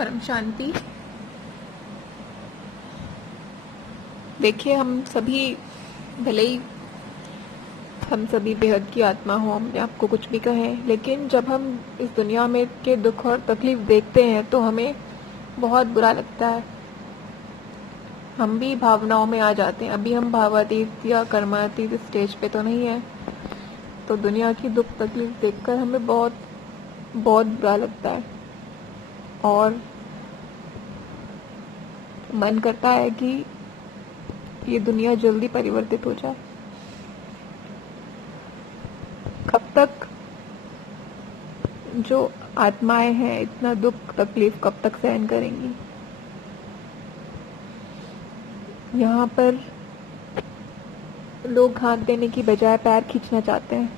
परम शांति। देखिए, हम सभी, भले ही हम सभी बेहद की आत्मा हो, हम आपको कुछ भी कहें, लेकिन जब हम इस दुनिया में के दुख और तकलीफ देखते हैं तो हमें बहुत बुरा लगता है। हम भी भावनाओं में आ जाते हैं। अभी हम भावातीत या कर्मातीत स्टेज पे तो नहीं है, तो दुनिया की दुख तकलीफ देखकर हमें बहुत बहुत बुरा लगता है और मन करता है कि ये दुनिया जल्दी परिवर्तित हो जाए। कब तक जो आत्माएं हैं इतना दुख तकलीफ कब तक सहन करेंगी? यहाँ पर लोग हाथ देने की बजाय पैर खींचना चाहते हैं।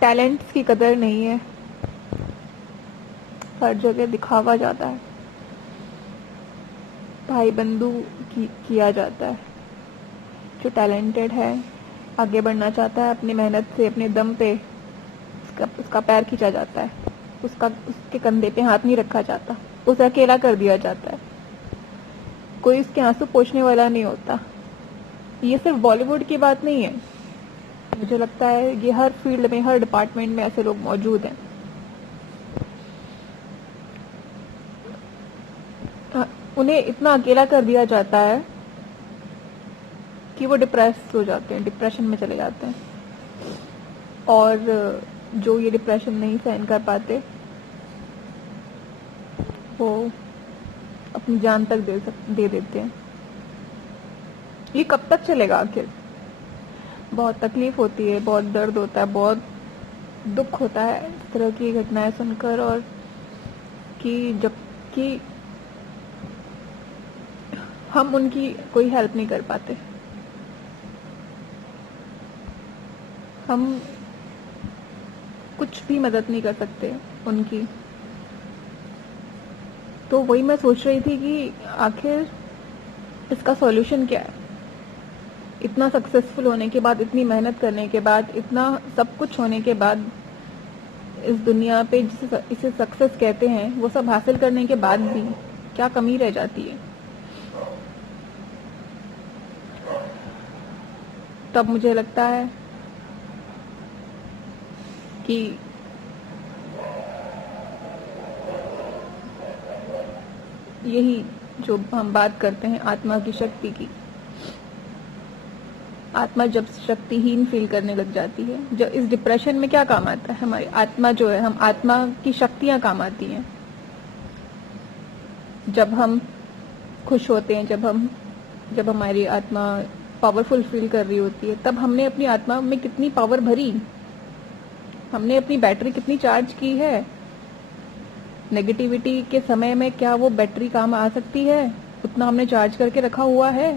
टैलेंट्स की कदर नहीं है, हर जगह दिखावा जाता है, भाई बंधु किया जाता है। जो टैलेंटेड है, आगे बढ़ना चाहता है, अपनी मेहनत से अपने दम पे उसका पैर खींचा जाता है, उसके कंधे पे हाथ नहीं रखा जाता, उसे अकेला कर दिया जाता है। कोई उसके आंसू पोंछने वाला नहीं होता। ये सिर्फ बॉलीवुड की बात नहीं है, मुझे लगता है ये हर फील्ड में, हर डिपार्टमेंट में ऐसे लोग मौजूद हैं। उन्हें इतना अकेला कर दिया जाता है कि वो डिप्रेस हो जाते हैं, डिप्रेशन में चले जाते हैं। और जो ये डिप्रेशन नहीं सहन कर पाते वो अपनी जान तक दे देते हैं। ये कब तक चलेगा आखिर? बहुत तकलीफ होती है, बहुत दर्द होता है, बहुत दुख होता है इस तरह की घटनाएं सुनकर, और कि जबकि हम उनकी कोई हेल्प नहीं कर पाते। हम कुछ भी मदद नहीं कर सकते उनकी। तो वही मैं सोच रही थी कि आखिर इसका सॉल्यूशन क्या है? इतना सक्सेसफुल होने के बाद, इतनी मेहनत करने के बाद, इतना सब कुछ होने के बाद, इस दुनिया पे इसे सक्सेस कहते हैं, वो सब हासिल करने के बाद भी क्या कमी रह जाती है? तब मुझे लगता है कि यही जो हम बात करते हैं आत्मा की शक्ति की, आत्मा जब शक्तिहीन फील करने लग जाती है, जब इस डिप्रेशन में क्या काम आता है? हमारी आत्मा जो है, हम आत्मा की शक्तियां काम आती हैं। जब हम खुश होते हैं, जब हमारी आत्मा पावरफुल फील कर रही होती है, तब हमने अपनी आत्मा में कितनी पावर भरी, हमने अपनी बैटरी कितनी चार्ज की है। नेगेटिविटी के समय में क्या वो बैटरी काम आ सकती है? उतना हमने चार्ज करके रखा हुआ है।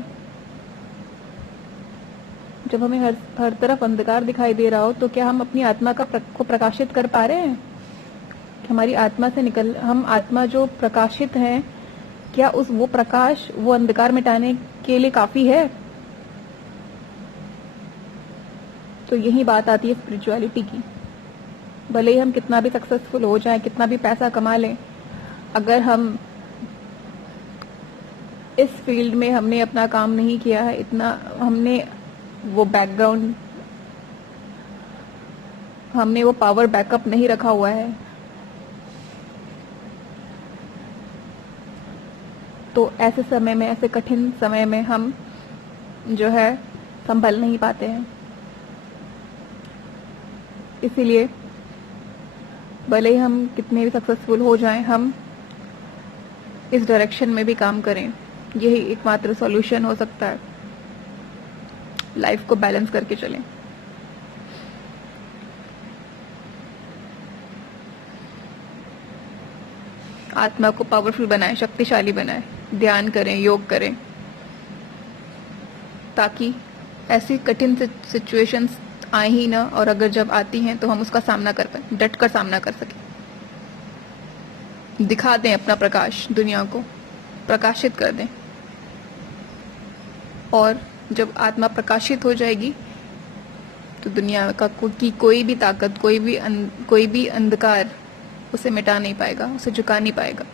जब हमें हर तरफ अंधकार दिखाई दे रहा हो, तो क्या हम अपनी आत्मा को प्रकाशित कर पा रहे हैं? हमारी आत्मा से हम आत्मा जो प्रकाशित हैं, क्या वो प्रकाश वो अंधकार मिटाने के लिए काफी है? तो यही बात आती है स्पिरिचुअलिटी की। भले ही हम कितना भी सक्सेसफुल हो जाएं, कितना भी पैसा कमा लें, अगर हम इस फील्ड में हमने अपना काम नहीं किया है, इतना हमने वो बैकग्राउंड, हमने वो पावर बैकअप नहीं रखा हुआ है, तो ऐसे समय में, ऐसे कठिन समय में हम जो है संभल नहीं पाते हैं। इसीलिए भले ही हम कितने भी सक्सेसफुल हो जाएं, हम इस डायरेक्शन में भी काम करें। यही एकमात्र सॉल्यूशन हो सकता है। लाइफ को बैलेंस करके चलें। आत्मा को पावरफुल बनाएं, शक्तिशाली बनाएं, ध्यान करें, योग करें, ताकि ऐसी कठिन सिचुएशंस आए ही ना, और अगर जब आती हैं तो हम उसका सामना कर पाए, डट कर सामना कर सकें। दिखा दें अपना प्रकाश, दुनिया को प्रकाशित कर दें। और जब आत्मा प्रकाशित हो जाएगी तो दुनिया की कोई भी ताकत, कोई भी अंधकार उसे मिटा नहीं पाएगा, उसे झुका नहीं पाएगा।